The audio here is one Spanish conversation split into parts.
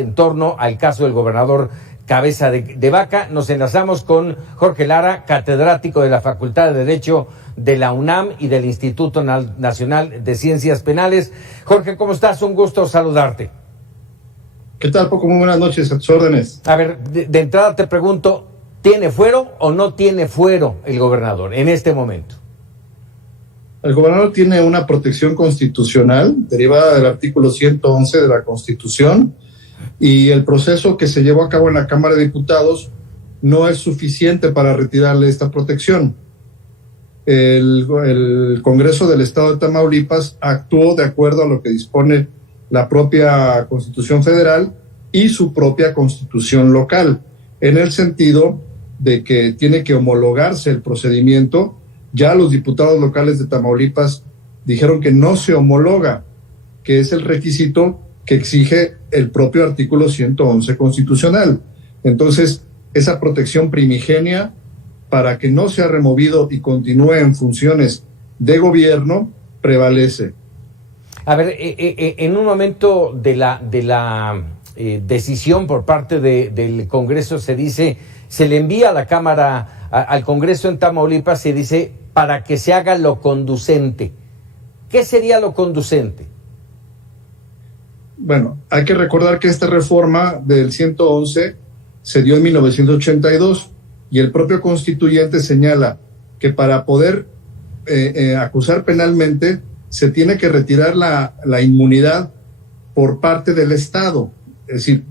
En torno al caso del gobernador Cabeza de Vaca, nos enlazamos con Jorge Lara, catedrático de la Facultad de Derecho de la UNAM y del Instituto Nacional de Ciencias Penales. Jorge, ¿cómo estás? Un gusto saludarte. ¿Qué tal, Poco? Muy buenas noches, a tus órdenes. A ver, de entrada te pregunto, ¿tiene fuero o no tiene fuero el gobernador en este momento? El gobernador tiene una protección constitucional derivada del artículo 111 de la Constitución, y el proceso que se llevó a cabo en la Cámara de Diputados no es suficiente para retirarle esta protección. El Congreso del Estado de Tamaulipas actuó de acuerdo a lo que dispone la propia Constitución Federal y su propia Constitución local, en el sentido de que tiene que homologarse el procedimiento. Ya los diputados locales de Tamaulipas dijeron que no se homologa, que es el requisito que exige el propio artículo 111 constitucional. Entonces, esa protección primigenia, para que no sea removido y continúe en funciones de gobierno, prevalece. A ver, en un momento de la decisión por parte del Congreso se dice, se le envía a la Cámara, al Congreso en Tamaulipas, se dice para que se haga lo conducente. ¿Qué sería lo conducente? Bueno, hay que recordar que esta reforma del 111 se dio en 1982 y el propio constituyente señala que para poder acusar penalmente se tiene que retirar la inmunidad por parte del Estado. Es decir,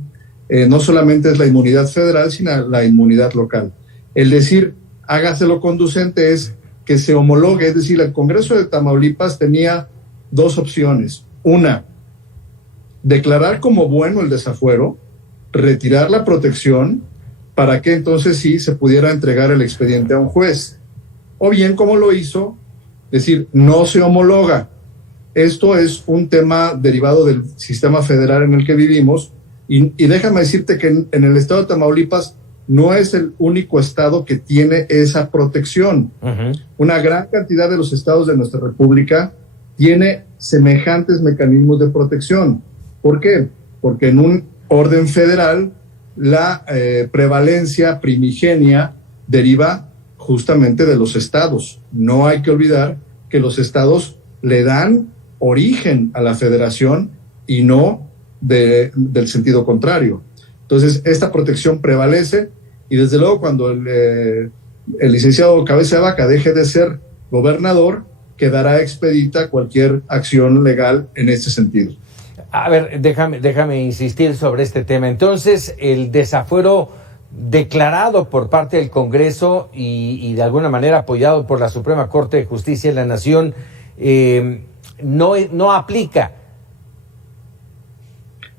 no solamente es la inmunidad federal, sino la inmunidad local. El decir, hágaselo conducente es que se homologue, es decir, el Congreso de Tamaulipas tenía dos opciones. Una, declarar como bueno el desafuero, retirar la protección, para que entonces sí se pudiera entregar el expediente a un juez. O bien, como lo hizo, decir, no se homologa. Esto es un tema derivado del sistema federal en el que vivimos, y déjame decirte que en el estado de Tamaulipas no es el único estado que tiene esa protección. Uh-huh. Una gran cantidad de los estados de nuestra república tiene semejantes mecanismos de protección. ¿Por qué? Porque en un orden federal la prevalencia primigenia deriva justamente de los estados. No hay que olvidar que los estados le dan origen a la federación y no del sentido contrario. Entonces, esta protección prevalece, y desde luego cuando el licenciado Cabeza de Vaca deje de ser gobernador, quedará expedita cualquier acción legal en este sentido. A ver, déjame insistir sobre este tema. Entonces, el desafuero declarado por parte del Congreso y de alguna manera apoyado por la Suprema Corte de Justicia de la Nación no aplica.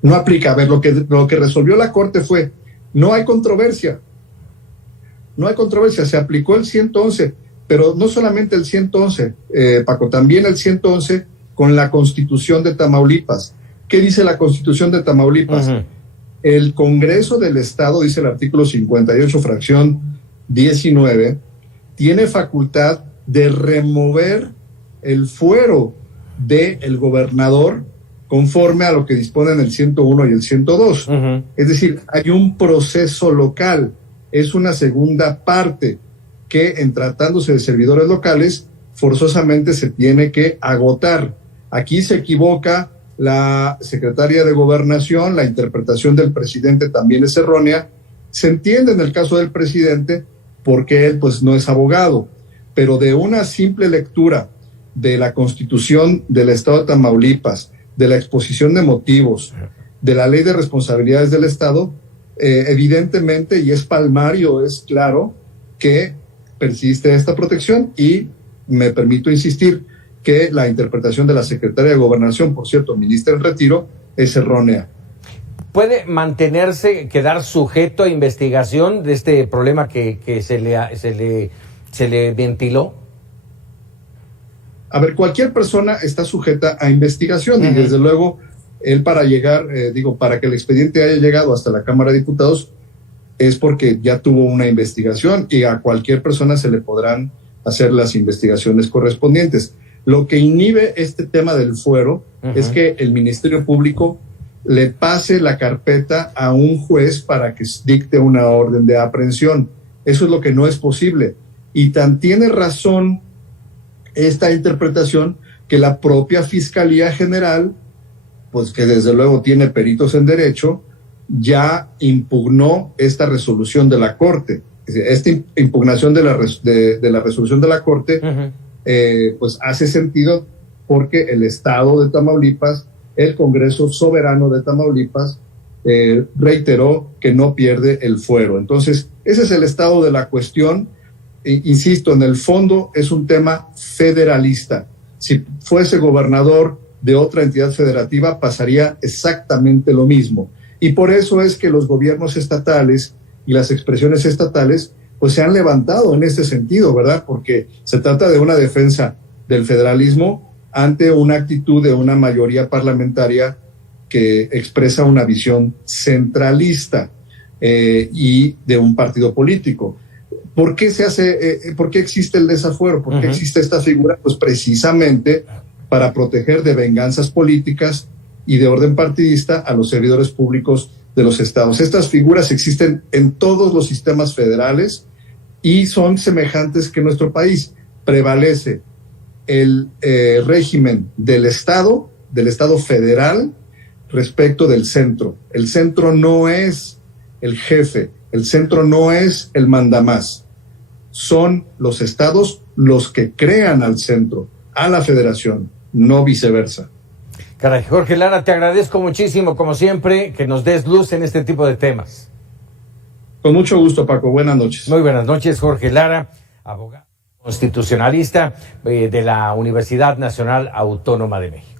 No aplica. A ver, lo que resolvió la Corte fue, no hay controversia. No hay controversia, se aplicó el 111, pero no solamente el 111, Paco, también el 111 con la Constitución de Tamaulipas. ¿Qué dice la Constitución de Tamaulipas? Uh-huh. El Congreso del Estado, dice el artículo 58, fracción 19, tiene facultad de remover el fuero del gobernador conforme a lo que disponen el 101 y el 102. Uh-huh. Es decir, hay un proceso local, es una segunda parte que, en tratándose de servidores locales, forzosamente se tiene que agotar. Aquí se equivoca la secretaria de Gobernación, la interpretación del presidente también es errónea. Se entiende en el caso del presidente porque él pues no es abogado, pero de una simple lectura de la Constitución del Estado de Tamaulipas, de la exposición de motivos, de la Ley de Responsabilidades del Estado, evidentemente, y es palmario, es claro que persiste esta protección, y me permito insistir que la interpretación de la secretaria de Gobernación, por cierto, ministra en retiro, es errónea. ¿Puede mantenerse, quedar sujeto a investigación de este problema que se le ventiló? A ver, cualquier persona está sujeta a investigación. Uh-huh. Y desde luego, él para llegar, para que el expediente haya llegado hasta la Cámara de Diputados, es porque ya tuvo una investigación, y a cualquier persona se le podrán hacer las investigaciones correspondientes. Lo que inhibe este tema del fuero uh-huh. es que el Ministerio Público le pase la carpeta a un juez para que dicte una orden de aprehensión. Eso es lo que no es posible. Y tan tiene razón esta interpretación que la propia Fiscalía General, pues que desde luego tiene peritos en derecho, ya impugnó esta resolución de la Corte. Esta impugnación de la resolución de la Corte, pues hace sentido porque el Estado de Tamaulipas, el Congreso Soberano de Tamaulipas, reiteró que no pierde el fuero. Entonces, ese es el estado de la cuestión. Insisto, en el fondo es un tema federalista. Si fuese gobernador de otra entidad federativa, pasaría exactamente lo mismo. Y por eso es que los gobiernos estatales y las expresiones estatales pues se han levantado en este sentido, ¿verdad? Porque se trata de una defensa del federalismo ante una actitud de una mayoría parlamentaria que expresa una visión centralista y de un partido político. ¿Por qué por qué existe el desafuero? ¿Por qué existe esta figura? Pues precisamente para proteger de venganzas políticas y de orden partidista a los servidores públicos de los estados. Estas figuras existen en todos los sistemas federales y son semejantes que en nuestro país. Prevalece el régimen del Estado federal respecto del centro. El centro no es el jefe, el centro no es el mandamás. Son los estados los que crean al centro, a la federación, no viceversa. Caray, Jorge Lara, te agradezco muchísimo, como siempre, que nos des luz en este tipo de temas. Con mucho gusto, Paco. Buenas noches. Muy buenas noches, Jorge Lara, abogado constitucionalista de la Universidad Nacional Autónoma de México.